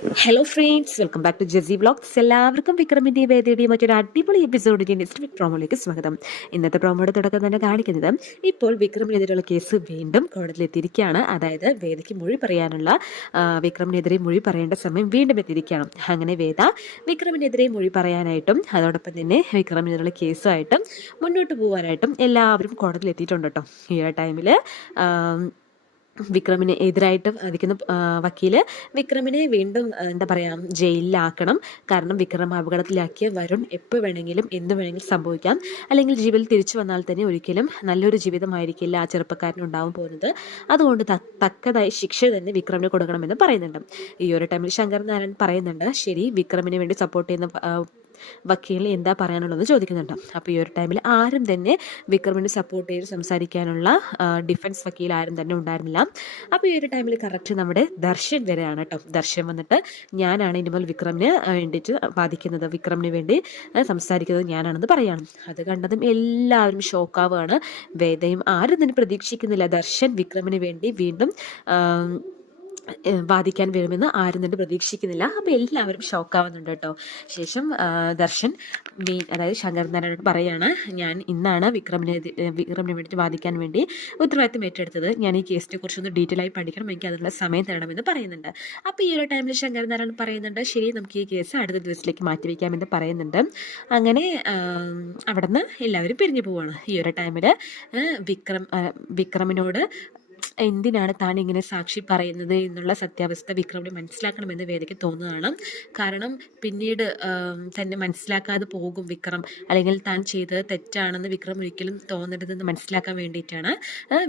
Hello friends, welcome back to JC vlogs. എല്ലാവർക്കും വിക്രമിൻ്റെ വേദിയുടെയും മറ്റൊരു അടിപൊളി എപ്പിസോഡിൻ്റെ നെക്സ്റ്റ് വീക്ക് പ്രോമോയിലേക്ക് സ്വാഗതം. ഇന്നത്തെ പ്രോമോയുടെ തുടക്കം തന്നെ കാണിക്കുന്നത് ഇപ്പോൾ വിക്രമിനെതിരെയുള്ള കേസ് വീണ്ടും കോടതിയിൽ എത്തിയിരിക്കുകയാണ്. അതായത് വേദയ്ക്ക് മൊഴി പറയാനുള്ള വിക്രമിനെതിരെ മൊഴി പറയേണ്ട സമയം വീണ്ടും എത്തിയിരിക്കുകയാണ്. അങ്ങനെ വേദ വിക്രമിനെതിരെ മൊഴി പറയാനായിട്ടും അതോടൊപ്പം തന്നെ വിക്രമിനെതിരെയുള്ള കേസുമായിട്ടും മുന്നോട്ട് പോകാനായിട്ടും എല്ലാവരും കോടതിയിൽ എത്തിയിട്ടുണ്ട് കേട്ടോ. ഈ ഒരു ടൈമിൽ വിക്രമിന് എതിരായിട്ട് വാദിക്കുന്ന വക്കീല് വിക്രമിനെ വീണ്ടും എന്താ പറയുക ജയിലിലാക്കണം. കാരണം വിക്രം അപകടത്തിലാക്കിയ വരുൺ എപ്പോൾ വേണമെങ്കിലും എന്ത് വേണമെങ്കിലും സംഭവിക്കാം. അല്ലെങ്കിൽ ജീവിതത്തിൽ തിരിച്ചു വന്നാൽ തന്നെ ഒരിക്കലും നല്ലൊരു ജീവിതമായിരിക്കില്ല ആ ചെറുപ്പക്കാരന് ഉണ്ടാവാൻ പോകുന്നത്. അതുകൊണ്ട് തക്കതായ ശിക്ഷ തന്നെ വിക്രമിന് കൊടുക്കണമെന്ന് പറയുന്നുണ്ട്. ഈ ഒരു ടൈമിൽ ശങ്കർ നാരായൺ പറയുന്നുണ്ട്, ശരി, വിക്രമിന് വേണ്ടി സപ്പോർട്ട് ചെയ്യുന്ന വക്കീലിന് എന്താ പറയാനുള്ളതെന്ന് ചോദിക്കുന്നുണ്ട്. അപ്പോൾ ഈ ഒരു ടൈമിൽ ആരും തന്നെ വിക്രമിന് സപ്പോർട്ട് ചെയ്ത് സംസാരിക്കാനുള്ള ഡിഫൻസ് വക്കീൽ ആരും തന്നെ ഉണ്ടായിരുന്നില്ല. അപ്പോൾ ഈ ഒരു ടൈമിൽ കറക്റ്റ് നമ്മുടെ ദർശൻ വരെയാണ് കേട്ടോ. ദർശൻ വന്നിട്ട് ഞാനാണ് ഇനി മുതൽ വിക്രമിന് വേണ്ടിയിട്ട് വാദിക്കുന്നത്, വിക്രമിന് വേണ്ടി സംസാരിക്കുന്നത് ഞാനാണെന്ന് പറയാണ്. അത് കണ്ടതും എല്ലാവരും ഷോക്കാവുകയാണ്. വേദയും ആരും തന്നെ പ്രതീക്ഷിക്കുന്നില്ല ദർശൻ വിക്രമിന് വേണ്ടി വീണ്ടും വാദിക്കാൻ വരുമെന്ന് ആരും തന്നെ പ്രതീക്ഷിക്കുന്നില്ല. അപ്പോൾ എല്ലാവരും ഷോക്കാവുന്നുണ്ട് കേട്ടോ. ശേഷം ദർശൻ അതായത് ശങ്കർ നാരായണൻ പറയാണ്, ഞാൻ ഇന്നാണ് വിക്രമിന് വേണ്ടി വാദിക്കാൻ വേണ്ടി ഉത്തരവാദിത്തം ഏറ്റെടുത്തത്. ഞാൻ ഈ കേസിനെ കുറിച്ചൊന്ന് ഡീറ്റെയിൽ ആയി പഠിക്കണം, എനിക്ക് അതിനുള്ള സമയം തരണമെന്ന് പറയുന്നുണ്ട്. അപ്പോൾ ഈ ഒരു ടൈമിൽ ശങ്കർ നാരായണൻ പറയുന്നുണ്ട്, ശരി, നമുക്ക് ഈ കേസ് അടുത്ത ദിവസത്തിലേക്ക് മാറ്റിവെക്കാമെന്ന് പറയുന്നുണ്ട്. അങ്ങനെ അവിടെ നിന്ന് എല്ലാവരും പിരിഞ്ഞു പോവാണ്. ഈ ഒരു ടൈമിൽ വിക്രമിനോട് എന്തിനാണ് താൻ ഇങ്ങനെ സാക്ഷി പറയുന്നത് എന്നുള്ള സത്യാവസ്ഥ വിക്രമിന് മനസ്സിലാക്കണമെന്ന് വേദയ്ക്ക് തോന്നുകയാണ്. കാരണം പിന്നീട് തന്നെ മനസ്സിലാക്കാതെ പോകും വിക്രം, അല്ലെങ്കിൽ താൻ ചെയ്തത് തെറ്റാണെന്ന് വിക്രം ഒരിക്കലും തോന്നരുതെന്ന് മനസ്സിലാക്കാൻ വേണ്ടിയിട്ടാണ്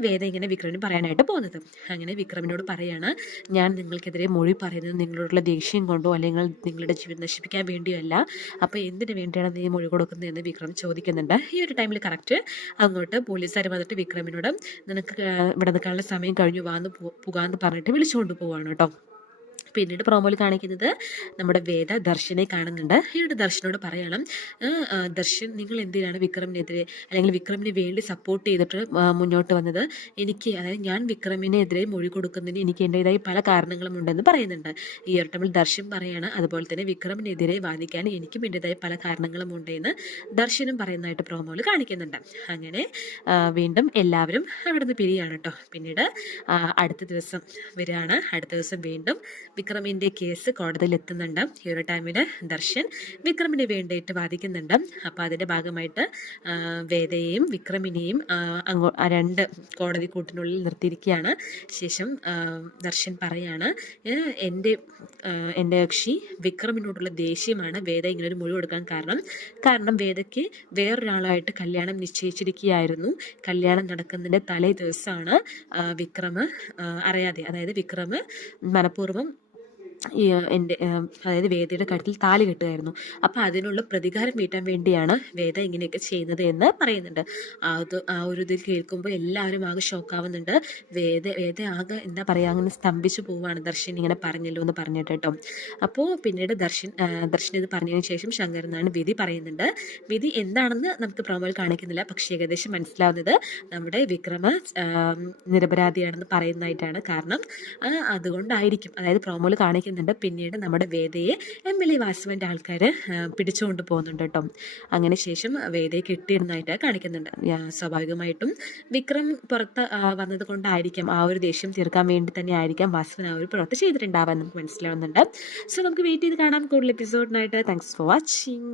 വേദ ഇങ്ങനെ വിക്രമിന് പറയാനായിട്ട് പോകുന്നത്. അങ്ങനെ വിക്രമിനോട് പറയാണ്, ഞാൻ നിങ്ങൾക്കെതിരെ മൊഴി പറയുന്നത് നിങ്ങളോടുള്ള ദേഷ്യം കൊണ്ടോ അല്ലെങ്കിൽ നിങ്ങളുടെ ജീവൻ നശിപ്പിക്കാൻ വേണ്ടിയോ അല്ല. അപ്പോൾ എന്തിനു വേണ്ടിയാണ് നീ മൊഴി കൊടുക്കുന്നതെന്ന് വിക്രം ചോദിക്കുന്നുണ്ട്. ഈ ഒരു ടൈമിൽ കറക്റ്റ് അങ്ങോട്ട് പോലീസുകാർ വന്നിട്ട് വിക്രമിനോട് നിനക്ക് ഇവിടെ നിൽക്കാനുള്ള സമയം കഴിഞ്ഞു, പോകാന്ന് പറഞ്ഞിട്ട് വിളിച്ചുകൊണ്ട് പോവാണ് കേട്ടോ. പിന്നീട് പ്രോമോയിൽ കാണിക്കുന്നത് നമ്മുടെ വേദ ദർശനെ കാണുന്നുണ്ട്. ഇവിടെ ദർശനോട് പറയണം, ദർശൻ, നിങ്ങൾ എന്തിനാണ് വിക്രമിനെതിരെ അല്ലെങ്കിൽ വിക്രമിന് വേണ്ടി സപ്പോർട്ട് ചെയ്തിട്ട് മുന്നോട്ട് വന്നത്? എനിക്ക്, അതായത് ഞാൻ വിക്രമിനെതിരെ മൊഴി കൊടുക്കുന്നതിന് എനിക്ക് എൻ്റെതായ പല കാരണങ്ങളും ഉണ്ടെന്ന് പറയുന്നുണ്ട്. ഈ ഒരു ടൈമിൽ ദർശൻ പറയാണ്, അതുപോലെ തന്നെ വിക്രമിനെതിരെ വാദിക്കാൻ എനിക്കും എൻ്റെതായ പല കാരണങ്ങളും ഉണ്ടെന്ന് ദർശനും പറയുന്നതായിട്ട് പ്രോമോയിൽ കാണിക്കുന്നുണ്ട്. അങ്ങനെ വീണ്ടും എല്ലാവരും അവിടെ നിന്ന് പിരിയാണ് കേട്ടോ. പിന്നീട് അടുത്ത ദിവസം വരികയാണ്. അടുത്ത ദിവസം വീണ്ടും വിക്രമിൻ്റെ കേസ് കോടതിയിൽ എത്തുന്നുണ്ട്. ഈ ഒരു ടൈമിൽ ദർശൻ വിക്രമിന് വേണ്ടിയിട്ട് വാദിക്കുന്നുണ്ട്. അപ്പോൾ അതിൻ്റെ ഭാഗമായിട്ട് വേദയെയും വിക്രമിനെയും രണ്ട് കോടതി കൂട്ടിനുള്ളിൽ നിർത്തിയിരിക്കുകയാണ്. ശേഷം ദർശൻ പറയാണ്, എൻ്റെ കക്ഷി വിക്രമിനോടുള്ള ദേഷ്യമാണ് വേദ ഇങ്ങനൊരു മൊഴി കൊടുക്കാൻ കാരണം വേദയ്ക്ക് വേറൊരാളായിട്ട് കല്യാണം നിശ്ചയിച്ചിരിക്കുകയായിരുന്നു. കല്യാണം നടക്കുന്നതിൻ്റെ തലേ ദിവസമാണ് വിക്രം അറിയാതെ, അതായത് വിക്രം മനഃപൂർവ്വം അതായത് വേദയുടെ കഴുത്തിൽ താലി കെട്ടുകയായിരുന്നു. അപ്പോൾ അതിനുള്ള പ്രതികാരം വീട്ടാൻ വേണ്ടിയാണ് വേദ ഇങ്ങനെയൊക്കെ ചെയ്യുന്നത് എന്ന് പറയുന്നുണ്ട്. ആ ഒരു ഇതിൽ കേൾക്കുമ്പോൾ എല്ലാവരും ആകെ ഷോക്കാവുന്നുണ്ട്. വേദ ആകെ എന്താ പറയുക, അങ്ങനെ സ്തംഭിച്ചു പോവുകയാണ്, ദർശൻ ഇങ്ങനെ പറഞ്ഞല്ലോ എന്ന് പറഞ്ഞിട്ട് കേട്ടോ. അപ്പോൾ പിന്നീട് ദർശൻ ഇത് പറഞ്ഞതിന് ശേഷം ശങ്കരനാണ് വിധി പറയുന്നുണ്ട്. വിധി എന്താണെന്ന് നമുക്ക് പ്രോമോയിൽ കാണിക്കുന്നില്ല, പക്ഷേ ഏകദേശം മനസ്സിലാവുന്നത് നമ്മുടെ വിക്രമ നിരപരാധിയാണെന്ന് പറയുന്നതായിട്ടാണ്. കാരണം അതുകൊണ്ടായിരിക്കും, അതായത് പ്രോമോയിൽ കാണിക്കുന്നത് പിന്നീട് നമ്മുടെ വേദയെ MLA വാസുവിൻ്റെ ആൾക്കാർ പിടിച്ചുകൊണ്ട് പോകുന്നുണ്ട് കേട്ടോ. അങ്ങനെ ശേഷം വേദയെ കെട്ടിയിടുന്നതായിട്ട് കാണിക്കുന്നുണ്ട്. സ്വാഭാവികമായിട്ടും വിക്രം പുറത്ത് വന്നത് കൊണ്ടായിരിക്കാം, ആ ഒരു ദേഷ്യം തീർക്കാൻ വേണ്ടി തന്നെ ആയിരിക്കാം വാസുവിന് ആ ഒരു പ്രവൃത്തി ചെയ്തിട്ടുണ്ടാവാൻ നമുക്ക് മനസ്സിലാവുന്നുണ്ട്. സോ നമുക്ക് വെയിറ്റ് ചെയ്ത് കാണാം കൂടുതൽ എപ്പിസോഡിനായിട്ട്. Thanks for watching.